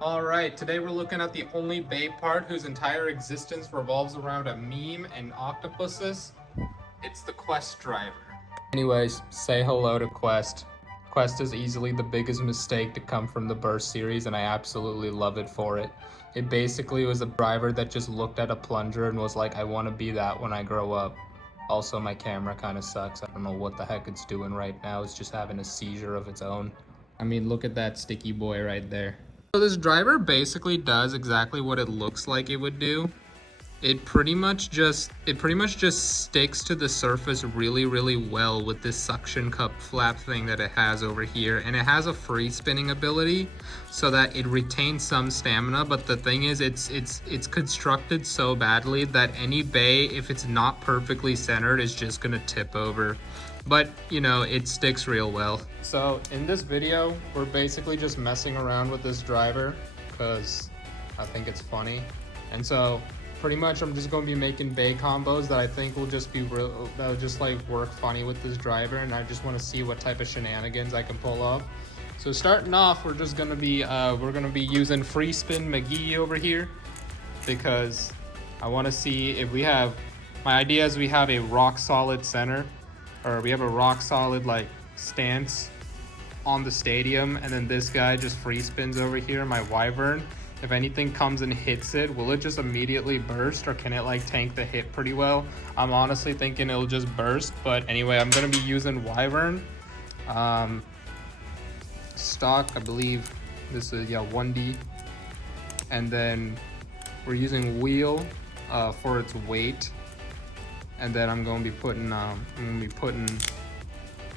Alright, today we're looking at the only Bay part whose entire existence revolves around a meme and octopuses. It's the Quest driver. Anyways, say hello to Quest. Quest is easily the biggest mistake to come from the Burst series, and I absolutely love it for it. It basically was a driver that just looked at a plunger and was like, I want to be that when I grow up. Also, my camera kind of sucks. I don't know what the heck it's doing right now. It's just having a seizure of its own. I mean, look at that sticky boy right there. So this driver basically does exactly what it looks like it would do. It pretty much just sticks to the surface really well with this suction cup flap thing that it has over here, and it has a free spinning ability so that it retains some stamina. But the thing is, it's constructed so badly that any bay, if it's not perfectly centered, is just gonna tip over. But you know, it sticks real well. So in this video, we're basically just messing around with this driver because I think it's funny. And so pretty much I'm just going to be making bay combos that I think will just be real, that'll just like work funny with this driver, and I just want to see what type of shenanigans I can pull off. So starting off, we're just going to be using free spin McGee over here because I want to see if we have, my idea is we have a rock solid center, or we have a rock solid like stance on the stadium, and then this guy just free spins over here, my Wyvern. If anything comes and hits it, will it just immediately burst, or can it like tank the hit pretty well? I'm honestly thinking it'll just burst, but anyway, I'm gonna be using Wyvern. Stock, I believe this is 1D. And then we're using wheel for its weight. And then I'm gonna be putting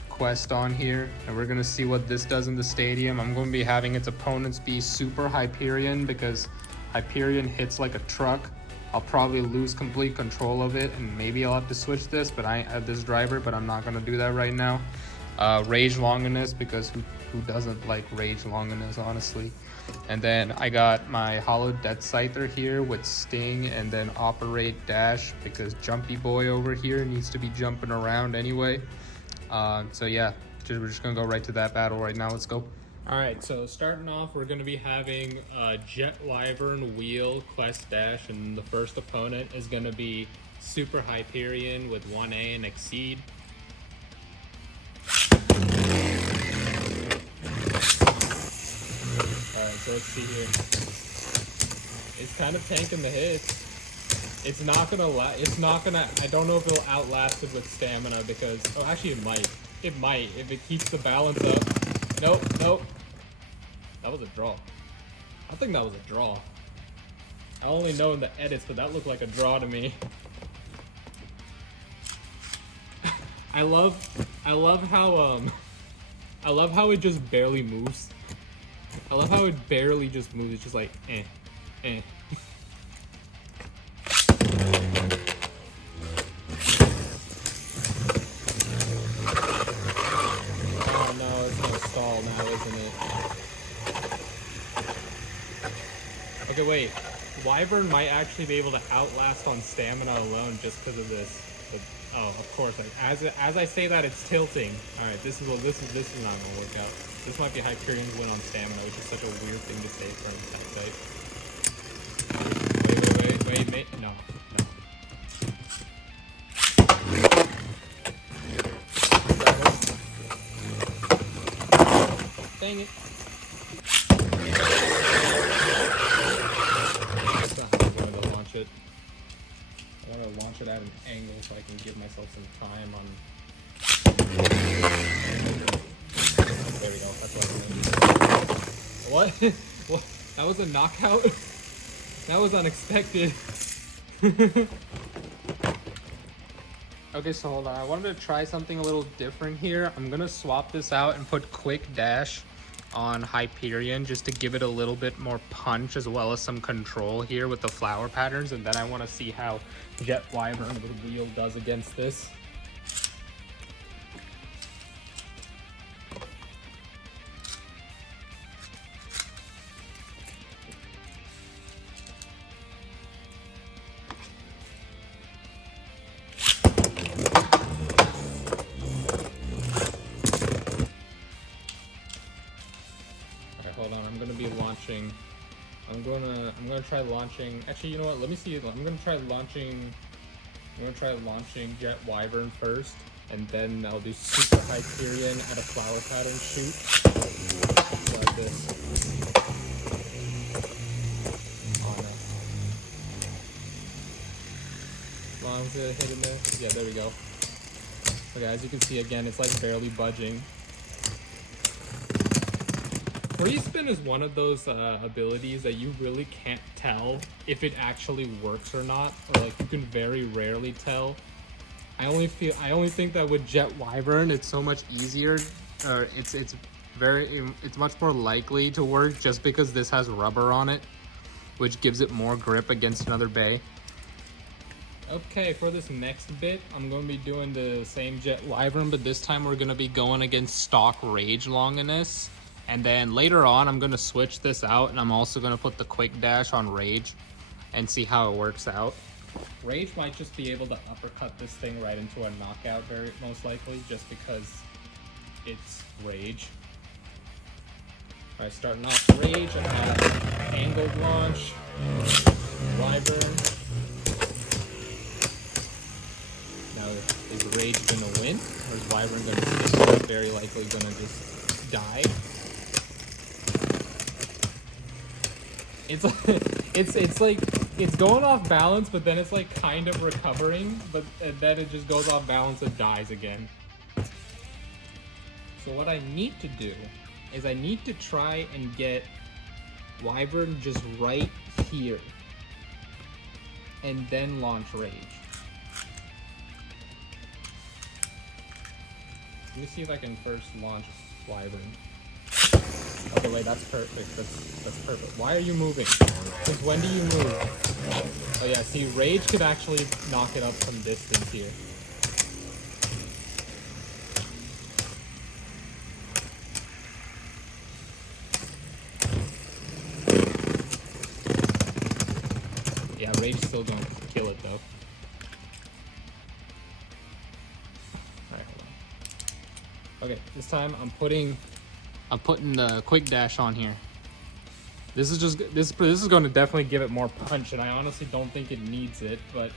Quest on here, and we're gonna see what this does in the stadium. I'm gonna be having its opponents be super Hyperion because Hyperion hits like a truck. I'll probably lose complete control of it, and maybe I'll have to switch this, but I have this driver, but I'm not gonna do that right now. Rage Longinus, because who doesn't like Rage Longinus, honestly. And then I got my Hollow Death Scyther here with Sting, and then Operate Dash because Jumpy Boy over here needs to be jumping around anyway. So yeah, we're just gonna go right to that battle right now. Let's go. All right, so starting off, we're gonna be having Jet Wyvern, Wheel, Quest Dash, and the first opponent is gonna be Super Hyperion with 1A and Exceed. All right, so let's see here. It's kind of tanking the hits. It's not gonna, I don't know if it'll outlast it with stamina because, oh, actually it might. It might, if it keeps the balance up. Nope. That was a draw. I think that was a draw. I only know in the edits, but that looked like a draw to me. I love how it just barely moves. I love how it barely just moves. It's just like, eh. Now, isn't it? Okay, wait. Wyvern might actually be able to outlast on stamina alone just because of this. But, oh, of course. As I say that, it's tilting. All right, this is not gonna work out. This might be Hyperion's win on stamina, which is such a weird thing to say for an attack type. Wait, no. Dang it. That's not how I wanted to launch it. I want to launch it at an angle so I can give myself some time on... There we go. That's what I meant. What? That was a knockout? That was unexpected. Okay, so hold on. I wanted to try something a little different here. I'm going to swap this out and put Quick Dash on Hyperion just to give it a little bit more punch as well as some control here with the flower patterns, and then I want to see how Jet Wyvern with Wheel does against this. Hold on, I'm going to be launching I'm gonna try launching. Actually, you know what? Let me see. I'm gonna try launching Jet Wyvern first, and then I'll do Super Hyperion at a flower pattern shoot like this. On it. As long as it hitting this. Yeah, there we go. Okay, as you can see again, it's like barely budging. Free spin is one of those abilities that you really can't tell if it actually works or not, or like you can very rarely tell. I only think that with Jet Wyvern it's so much easier, or it's much more likely to work just because this has rubber on it, which gives it more grip against another bay. Okay, for this next bit, I'm going to be doing the same Jet Wyvern, but this time we're going to be going against stock Rage Longinus. And then later on, I'm going to switch this out, and I'm also going to put the Quick Dash on Rage and see how it works out. Rage might just be able to uppercut this thing right into a knockout, most likely, just because it's Rage. Alright, starting off Rage, I have Angled Launch, Wyvern. Now, is Rage going to win, or is Wyvern going to stick? Very likely going to just die. It's like it's going off balance, but then it's like kind of recovering, but then it just goes off balance and dies again. So what I need to do is I need to try and get Wyvern just right here and then launch Rage. Let me see if I can first launch Wyvern. Okay, wait, that's perfect. That's perfect. Why are you moving? Since when do you move? Oh yeah, see, Rage could actually knock it up some distance here. Yeah, Rage still gonna kill it though. Alright, hold on. Okay, this time I'm putting the Quick Dash on here. This is going to definitely give it more punch, and I honestly don't think it needs it, but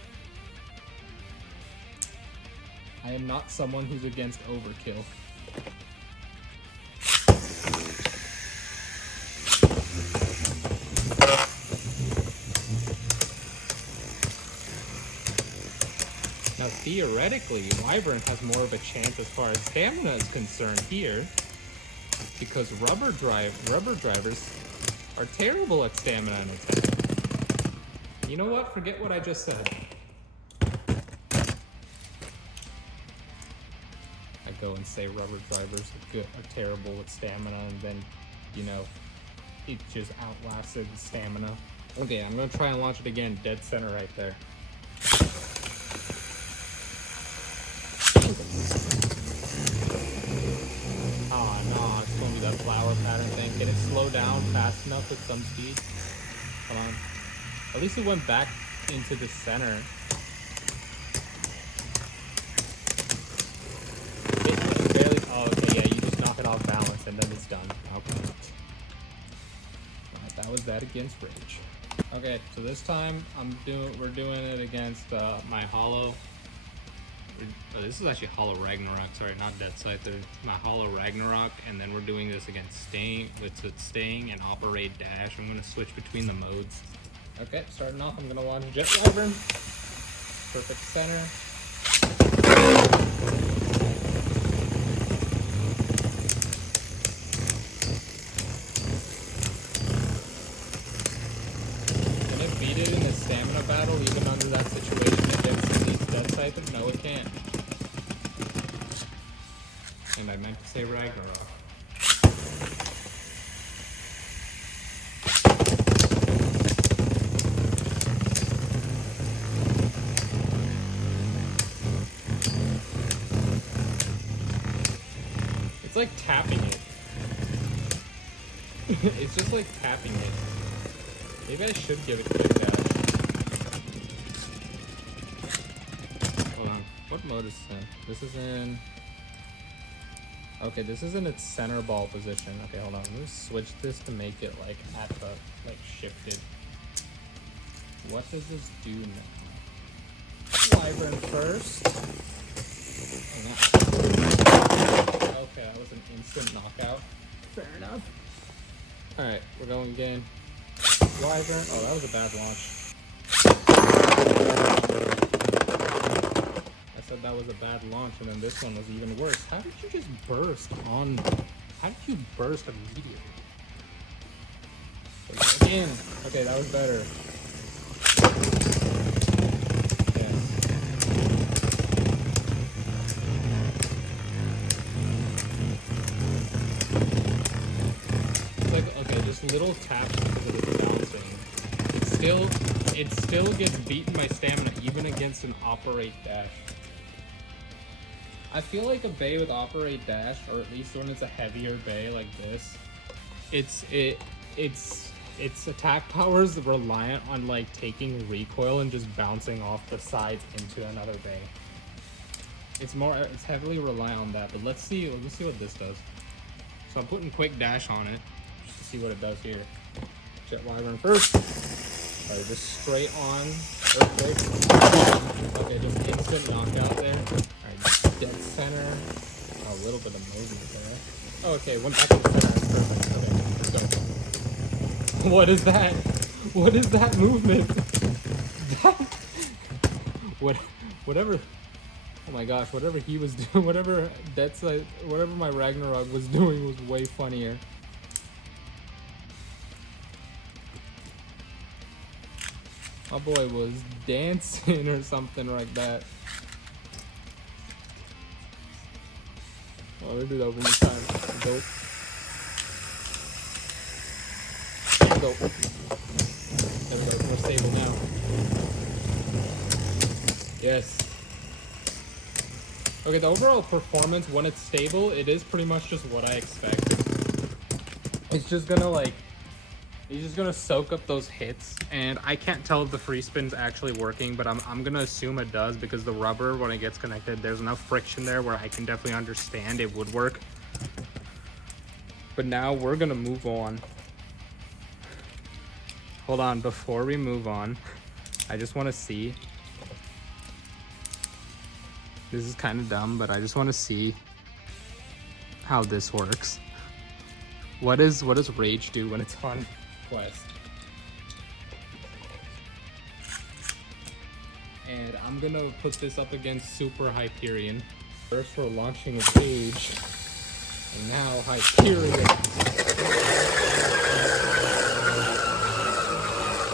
I am not someone who's against overkill. Now theoretically, Wyvern has more of a chance as far as stamina is concerned here, because rubber drivers are terrible at stamina and attack. You know what? Forget what I just said. I go and say rubber drivers are terrible at stamina, and then, you know, it just outlasted the stamina. Okay, I'm gonna try and launch it again, dead center right there. That flower pattern thing. Can it slow down fast enough with some speed? Come on. At least it went back into the center. It barely. Oh, okay, yeah. You just knock it off balance and then it's done. Okay. Right, that was that against Rage. Okay, so this time we're doing it against my hollow. This is actually Hollow Ragnarok, sorry, not Dead Scyther. My Hollow Ragnarok, and then we're doing this against Staying, with Staying and Operate Dash. I'm going to switch between the modes. Okay, starting off, I'm going to launch Jet Wyvern. Perfect center. Can it beat it in a stamina battle, even under that situation against these Dead Scyther? No, it can't. And I meant to say Ragnarok. It's like tapping it. It's just like tapping it. Maybe I should give it Quick Dash. Hold on. What mode is this in? This is in... Okay, this is in its center ball position. Okay, hold on. I'm gonna switch this to make it like at the shifted. What does this do now? Wyvern first. Okay, that was an instant knockout. Fair enough. Alright, we're going again. Wyvern. Oh, that was a bad launch. I said that was a bad launch, and then this one was even worse. How did you just burst on... How did you burst immediately? Again. Okay, that was better. Little taps because of its bouncing. It still gets beaten by stamina even against an operate dash. I feel like a bay with operate dash, or at least when it's a heavier bay like this, its attack power is reliant on like taking recoil and just bouncing off the sides into another bay. It's heavily reliant on that. But let's see what this does. So I'm putting quick dash on it. See what it does here. Jet Wyvern first. Alright, just straight on earthquake. Okay, just instant knockout there. Alright, dead center. Oh, a little bit of movement there. Oh, okay, went back to the center. That's perfect. Okay, let's go. What is that? What is that movement? Whatever. Oh my gosh, whatever he was doing, whatever my Ragnarok was doing was way funnier. My boy was dancing or something like that. Oh, we'll do that one more time. Dope. Dope. Everybody's more stable now. Yes. Okay, the overall performance, when it's stable, it is pretty much just what I expect. It's just gonna he's just gonna soak up those hits, and I can't tell if the free spin's actually working, but I'm gonna assume it does because the rubber, when it gets connected, there's enough friction there where I can definitely understand it would work. But now we're gonna move on. Hold on, before we move on, I just want to see. This is kind of dumb, but I just want to see how this works. What does Rage do when it's on quest? And I'm gonna put this up against Super Hyperion. First we're launching Rage, and now Hyperion.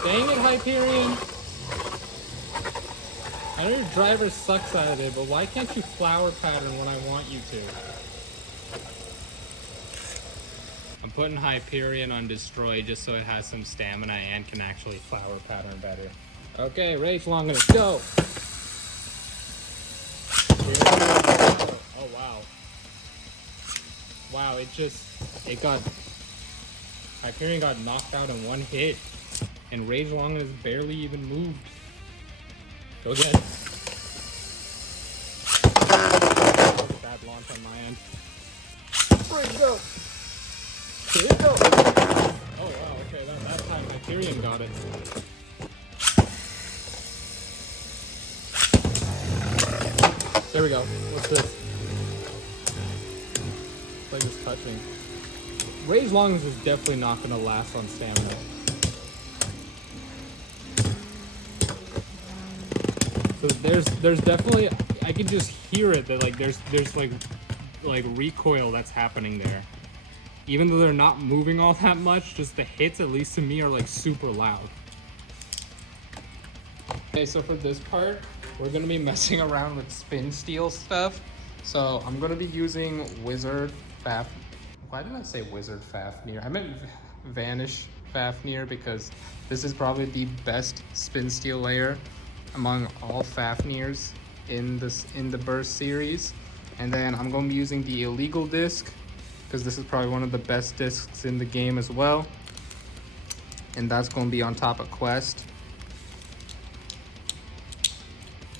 Dang it, Hyperion! I know your driver sucks at it, but why can't you flower pattern when I want you to? I'm putting Hyperion on Destroy just so it has some stamina and can actually flower pattern better. Okay, Rage Long, let's go! Oh wow. Wow, Hyperion got knocked out in one hit, and Rage Long has barely even moved. Go again. Bad launch on my end. Bring it go! Here we go! Oh wow, okay, that time Hyperion got it. There we go. What's this? It's like it's touching. Rage Longs is definitely not going to last on stamina. So there's definitely, I can just hear it that like there's like recoil that's happening there. Even though they're not moving all that much, just the hits, at least to me, are like super loud. Okay, so for this part, we're gonna be messing around with spin steel stuff. So I'm gonna be using Wizard Faf. Why did I say Wizard Fafnir? I meant Vanish Fafnir because this is probably the best spin steel layer among all Fafnirs in the Burst series. And then I'm going to be using the illegal disc because this is probably one of the best discs in the game as well. And that's going to be on top of Quest.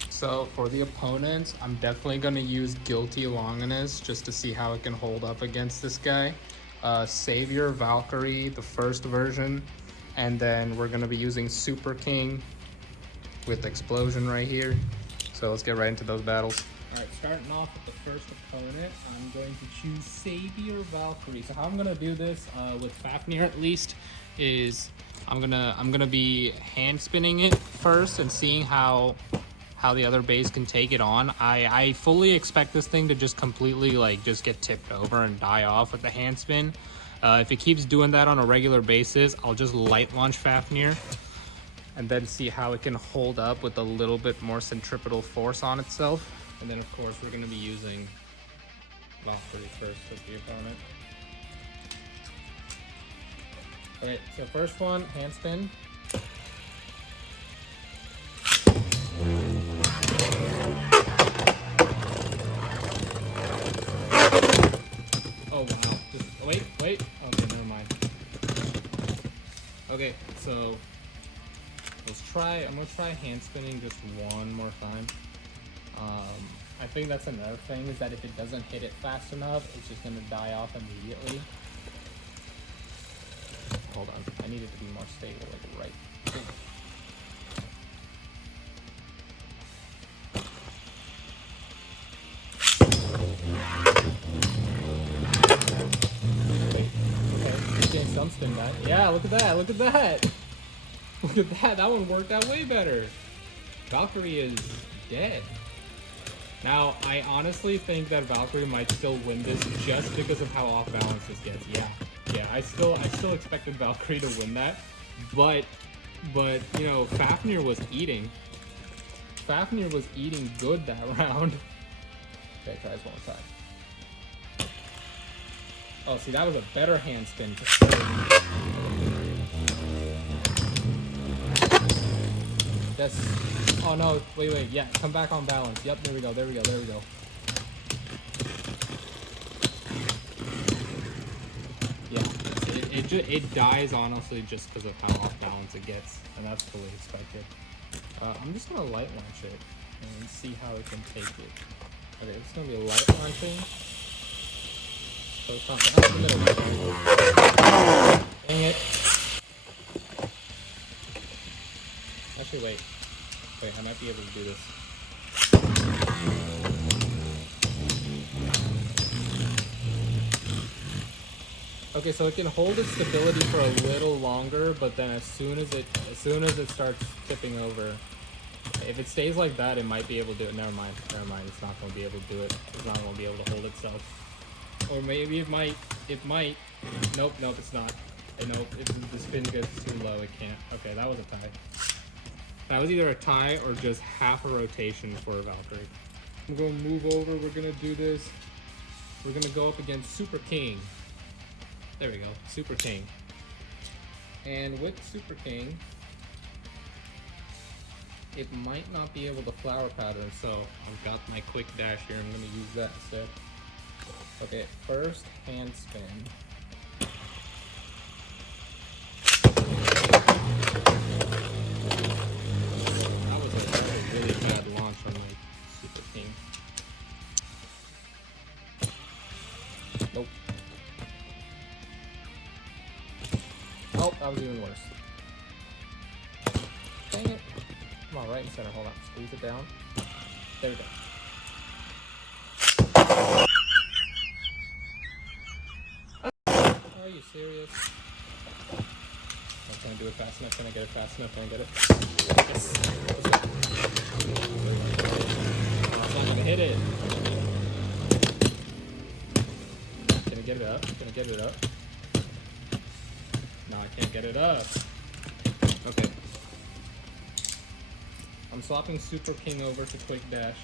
So for the opponents, I'm definitely going to use Guilty Longinus just to see how it can hold up against this guy. Savior Valkyrie, the first version, And then we're gonna be using Super King with Explosion right here. So let's get right into those battles. All right, starting off with the first opponent, I'm going to choose Savior Valkyrie. So how I'm gonna do this with Fafnir at least is I'm gonna be hand spinning it first and seeing how the other base can take it on. I fully expect this thing to just completely like just get tipped over and die off with the hand spin. If it keeps doing that on a regular basis, I'll just light launch Fafnir and then see how it can hold up with a little bit more centripetal force on itself. And then of course we're gonna be using Valkyrie first as the opponent. Okay, so first one, hand spin. Oh wow, just wait. Okay, never mind. Okay, so I'm gonna try hand spinning just one more time. I think that's another thing, is that if it doesn't hit it fast enough, it's just gonna die off immediately. Hold on, I need it to be more stable, like right. Okay, some spin that. Yeah, look at that, look at that! Look at that, that one worked out way better. Valkyrie is dead. Now, I honestly think that Valkyrie might still win this just because of how off balance this gets. Yeah, I still expected Valkyrie to win that, but you know, Fafnir was eating good that round. Okay, try this one more time. Oh, see, that was a better hand spin. Oh no, wait, yeah, come back on balance. Yep, there we go. Yeah, it dies honestly just because of how off balance it gets, and that's fully expected. I'm just gonna light launch it and see how it can take it. Okay, it's gonna be light launching. So it's not in the middle. Dang it. Actually, wait, I might be able to do this. Okay, so it can hold its stability for a little longer, but then as soon as it starts tipping over, if it stays like that, it might be able to do it. Never mind, it's not going to be able to do it. It's not going to be able to hold itself. Or maybe it might. Nope, it's not. Nope, if the spin gets too low, it can't. Okay, that was a tie. That was either a tie or just half a rotation for a Valkyrie. I'm going to move over. We're going to do this. We're going to go up against Super King. There we go. Super King. And with Super King, it might not be able to flower pattern, so I've got my quick dash here. I'm going to use that instead. Okay, first hand spin. Nope. Oh, that was even worse. Dang it. Come on, right in center. Hold on. Squeeze it down. There we go. Are you serious? I'm trying to do it fast enough. Can I get it fast enough? Can I get it? Yes. Oh, I'm not going to hit it. Can I get it up? Can I get it up? No, I can't get it up. Okay. I'm swapping Super King over to Quick Dash.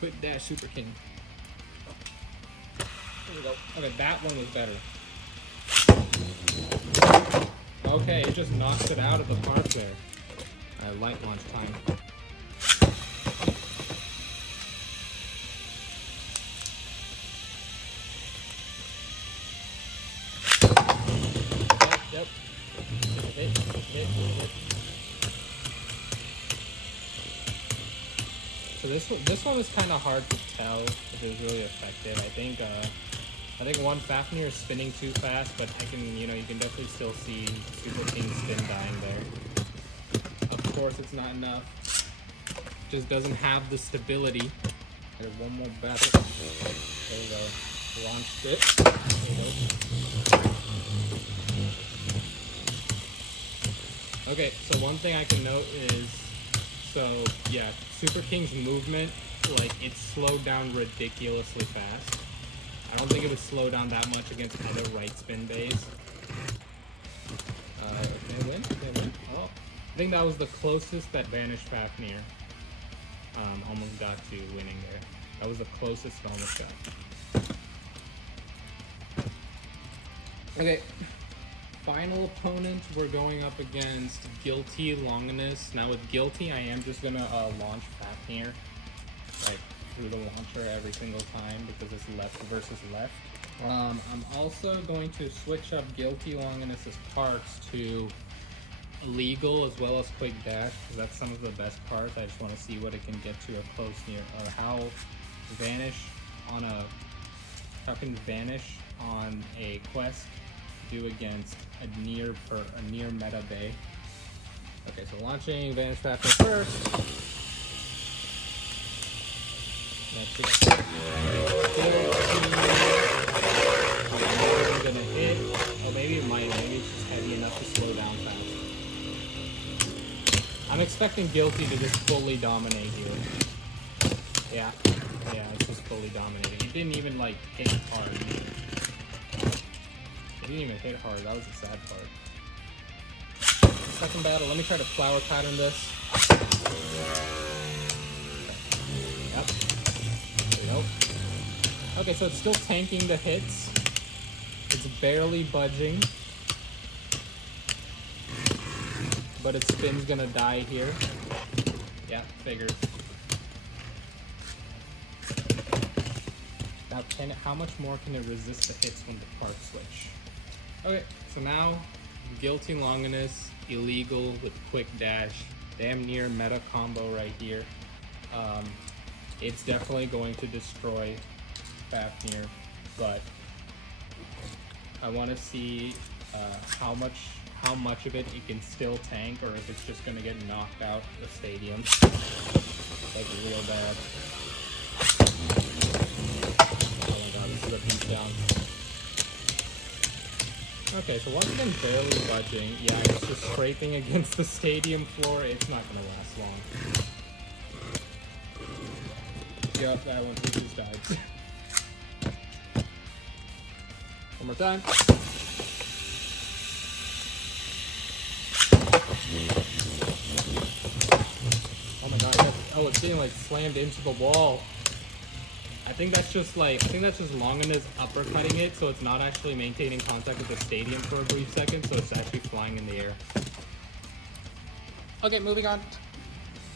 Quick Dash Super King. There we go. Okay, that one was better. Okay, it just knocks it out of the park there. Alright, light launch time. Yep. Hit. So this one is kind of hard to tell if it's really effective. I think I think one Fafnir is spinning too fast, but I can, you can definitely still see Super King spin dying there. Of course, it's not enough. Just doesn't have the stability. There's one more battle. There we go. Launched it. There you go. Okay, so one thing I can note is, yeah, Super King's movement, it's slowed down ridiculously fast. I don't think it would slow down that much against other right spin bays. They win? Oh, I think that was the closest that Vanished Fafnir almost got to winning there. That was the closest it almost got. Okay, final opponent, we're going up against Guilty Longinus. Now with Guilty, I am just gonna launch Fafnir, through the launcher every single time because it's left versus left. I'm also going to switch up Guilty Longinus's parts to Illegal as well as Quick Dash because that's some of the best parts. I just want to see what it can get to a close near, or how can Vanish on a quest do against a near meta bay. Okay, so launching Vanish Fafnir first. That's it. Gonna hit. Oh, maybe it might. Maybe it's just heavy enough to slow down fast. I'm expecting Guilty to just fully dominate here. Yeah, it's just fully dominating. He didn't even hit hard. He didn't even hit hard. That was the sad part. Second battle. Let me try to flower pattern this. Yep. Nope. Okay, so it's still tanking the hits. It's barely budging. But its spin's gonna die here. Yeah, figured. Now, how much more can it resist the hits when the parts switch? Okay, so now, Guilty Longinus, Illegal with Quick Dash. Damn near meta combo right here. It's definitely going to destroy Fafnir, but I want to see how much of it can still tank, or if it's just going to get knocked out the stadium. Real bad. Oh my god, this is a beatdown. Okay, so once again, barely budging. Yeah, it's just scraping against the stadium floor. It's not going to last long. Yep, that one just died. One more time. Oh my god, oh, it's getting slammed into the wall. I think that's just Longinus uppercutting it, so it's not actually maintaining contact with the stadium for a brief second, so it's actually flying in the air. Okay, moving on.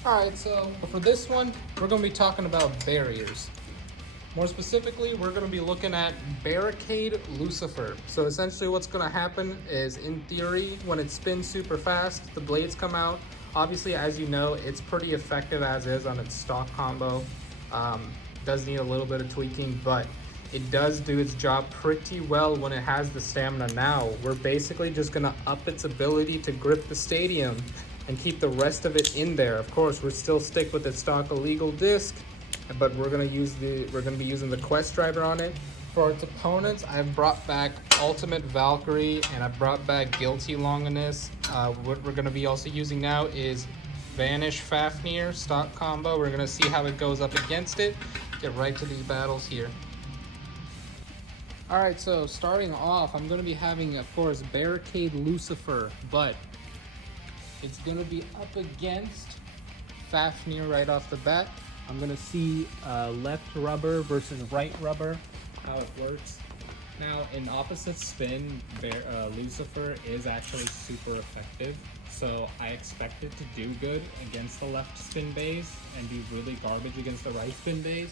Alright, so for this one, we're going to be talking about barriers. More specifically, we're going to be looking at Barricade Lucifer. So essentially what's going to happen is, in theory, when it spins super fast, the blades come out. Obviously, as you know, it's pretty effective as is on its stock combo. Does need a little bit of tweaking, but it does do its job pretty well when it has the stamina. Now, we're basically just going to up its ability to grip the stadium and keep the rest of it in there. Of course, we're still stick with its stock Illegal disc, but we're gonna be using the quest driver on it. For its opponents, I've brought back Ultimate Valkyrie and I brought back Guilty Longinus. What we're gonna be also using now is Vanish Fafnir stock combo. We're gonna see how it goes up against it. Get right to these battles here. All right, so starting off, I'm gonna be having, of course, Barricade Lucifer, but it's gonna be up against Fafnir right off the bat. I'm gonna see left rubber versus right rubber, how it works. Now, in opposite spin, Lucifer is actually super effective, so I expect it to do good against the left spin bays and do really garbage against the right spin bays.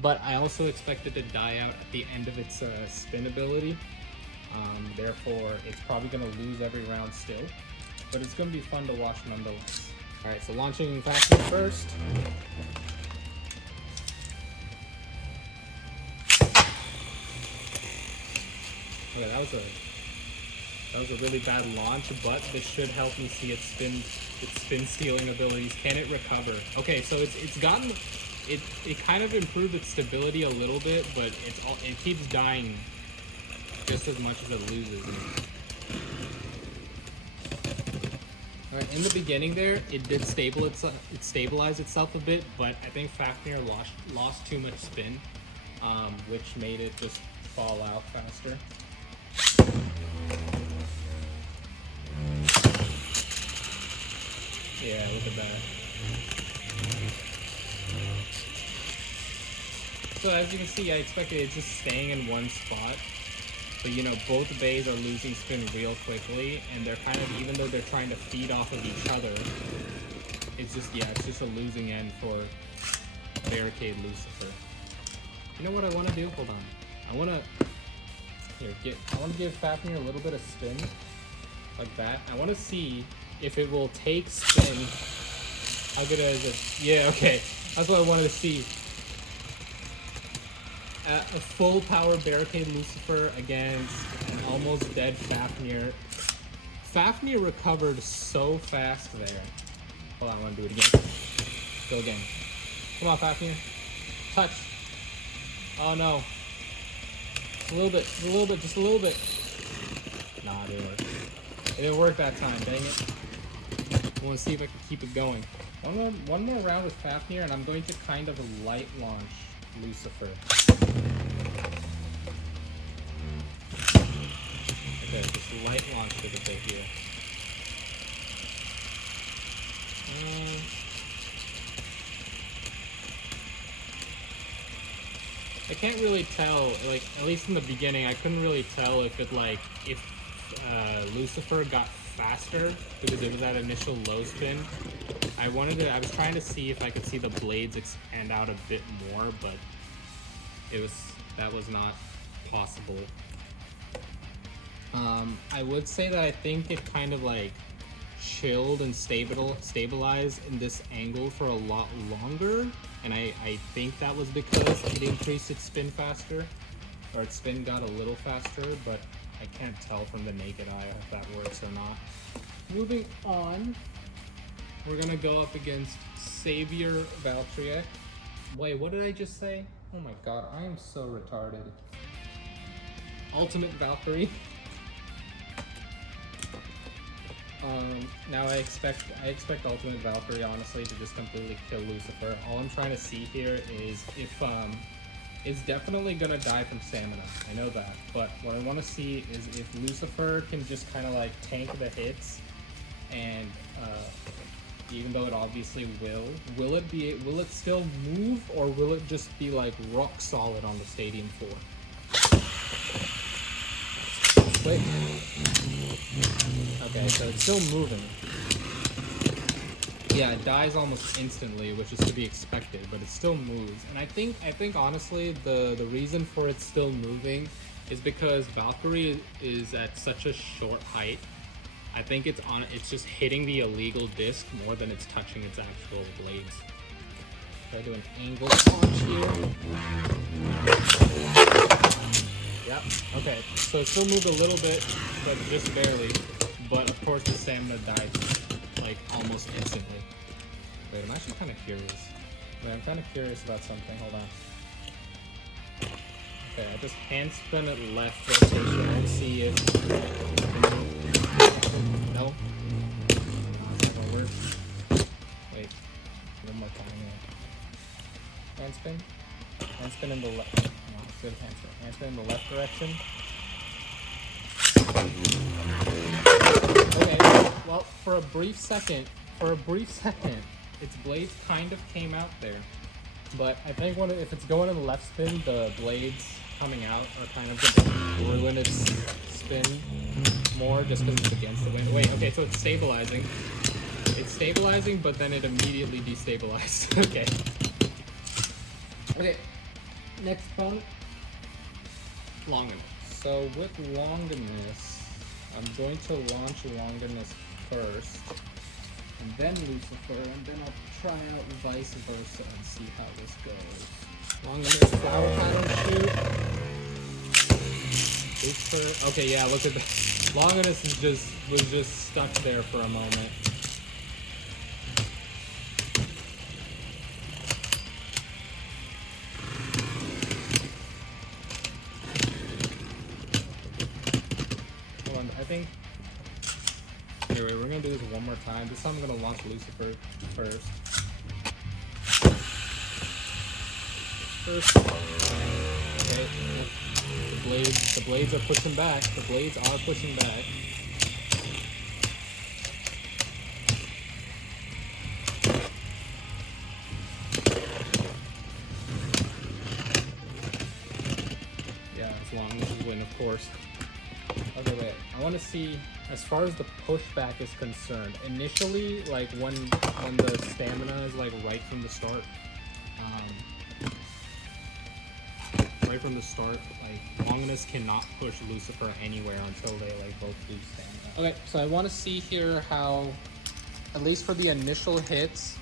But I also expect it to die out at the end of its spin ability. Therefore, it's probably gonna lose every round still. But it's going to be fun to watch nonetheless. Alright, so launching Fafnir first. Okay, that was a really bad launch, but this should help me see its spin stealing abilities. Can it recover? Okay, so it's gotten it kind of improved its stability a little bit, but it keeps dying just as much as it loses. Alright, in the beginning there, it did stabilize itself a bit, but I think Fafnir lost too much spin, which made it just fall out faster. Yeah, look at that. So as you can see, I expected it just staying in one spot. But you know, both bays are losing spin real quickly, and they're kind of, even though they're trying to feed off of each other, it's just a losing end for Barricade Lucifer. You know what I want to do? Hold on. I want to give Fafnir a little bit of spin, like that. I want to see if it will take spin. How good is it? Yeah, okay. That's what I wanted to see. A full power Barricade Lucifer against an almost dead Fafnir. Fafnir recovered so fast there. Hold on, I want to do it again. Go again. Come on, Fafnir. Touch. Oh no. Just a little bit, just a little bit. Nah, it didn't work. It didn't work that time, dang it. I want to see if I can keep it going. One more round with Fafnir, and I'm going to kind of light launch Lucifer. Okay, just light launch it a bit here. I can't really tell, like, at least in the beginning, I couldn't really tell if Lucifer got faster because it was at initial low spin. I was trying to see if I could see the blades expand out a bit more, but that was not possible. I would say that I think it kind of like chilled and stabilized in this angle for a lot longer, and I think that was because it increased its spin faster, or its spin got a little faster, but I can't tell from the naked eye if that works or not. Moving on, we're gonna go up against Savior Valkyrie. Wait, what did I just say? Oh my god, I am so retarded. Ultimate Valkyrie. Now I expect Ultimate Valkyrie honestly to just completely kill Lucifer. All I'm trying to see here is if it's definitely gonna die from stamina. I know that, but what I want to see is if Lucifer can just kind of like tank the hits, and even though it obviously will it still move, or will it just be like rock solid on the stadium floor? Wait. Okay, so it's still moving. Yeah, it dies almost instantly, which is to be expected, but it still moves. And I think honestly the reason for it still moving is because Valkyrie is at such a short height. I think it's just hitting the illegal disc more than it's touching its actual blades. Try to do an angle launch here. Yep. Okay. So it still moved a little bit, but just barely. But of course the stamina died like almost instantly. Wait, I'm actually kind of curious. Wait, I'm kind of curious about something. Hold on. Okay, I just hand spin it left rotation and see if. No. It's not gonna work. Wait. One more time here. Hand spin. Hand spin in the left. No, good hand spin. Hand spin in the left direction. Okay, well, for a brief second, its blades kind of came out there. But I think if it's going in the left spin, the blades coming out are kind of going to ruin its spin more just because it's against the wind. Wait, okay, so it's stabilizing. It's stabilizing, but then it immediately destabilized. Okay. Okay, next opponent. Longinus. So with Longinus, I'm going to launch Longinus first, and then Lucifer, and then I'll try out vice versa and see how this goes. Longinus flower pattern shoot. Lucifer. Okay, yeah, look at that. Longinus was just stuck there for a moment. Hold on, I think. Anyway, we're gonna do this one more time. This time I'm gonna launch Lucifer first. Okay. The blades are pushing back. The blades are pushing back. Yeah, as long as you win, of course. Okay, wait. I want to see, as far as the pushback is concerned, initially, like when the stamina is like right from the start, like Longinus cannot push Lucifer anywhere until they like both lose stamina. Okay, so I want to see here how, at least for the initial hits,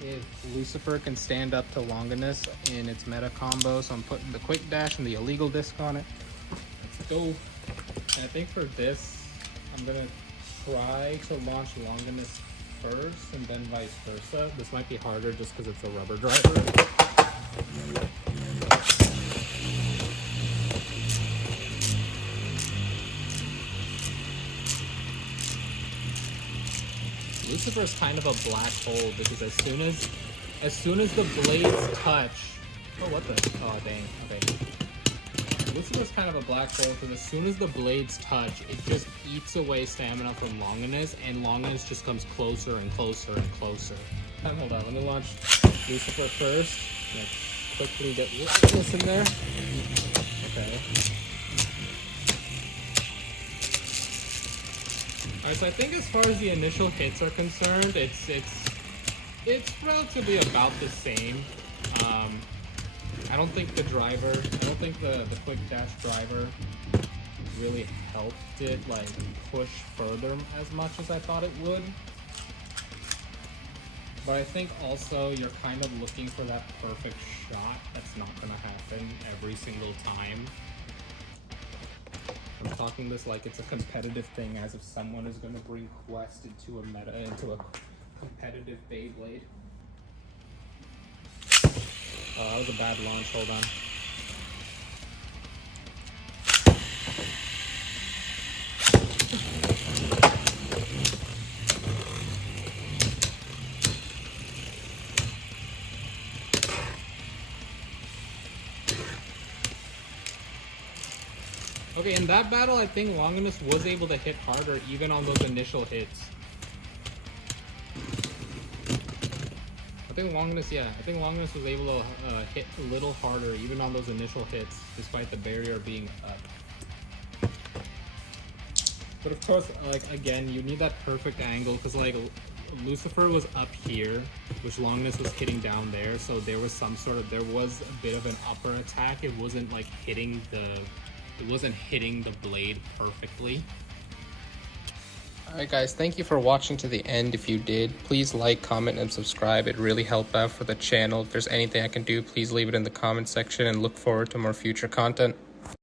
if Lucifer can stand up to Longinus in its meta combo. So I'm putting the quick dash and the illegal disc on it. Let's go. And I think for this, I'm gonna try to launch Longinus first and then vice versa. This might be harder just because it's a rubber driver. Lucifer is kind of a black hole because as soon as the blades touch, oh what the, oh dang, okay. Lucifer is kind of a black hole because as soon as the blades touch, it just eats away stamina from Longinus, and Longinus just comes closer and closer and closer. Hold on, let me launch Lucifer first. Let's quickly get Longinus in there. Okay. Alright, so I think as far as the initial hits are concerned, it's relatively about the same. I don't think the quick dash driver really helped it like push further as much as I thought it would. But I think also you're kind of looking for that perfect shot that's not gonna happen every single time. I'm talking this like it's a competitive thing, as if someone is going to bring Quest into a competitive Beyblade. Oh, that was a bad launch, hold on. Okay, in that battle, I think Longinus was able to hit harder even on those initial hits. I think Longinus was able to hit a little harder even on those initial hits, despite the barrier being up. But of course, like again, you need that perfect angle because like Lucifer was up here, which Longinus was hitting down there, so there was a bit of an upper attack. It wasn't like hitting the blade perfectly. Alright guys, thank you for watching to the end. If you did, please like, comment, and subscribe. It really helped out for the channel. If there's anything I can do, please leave it in the comment section, and look forward to more future content.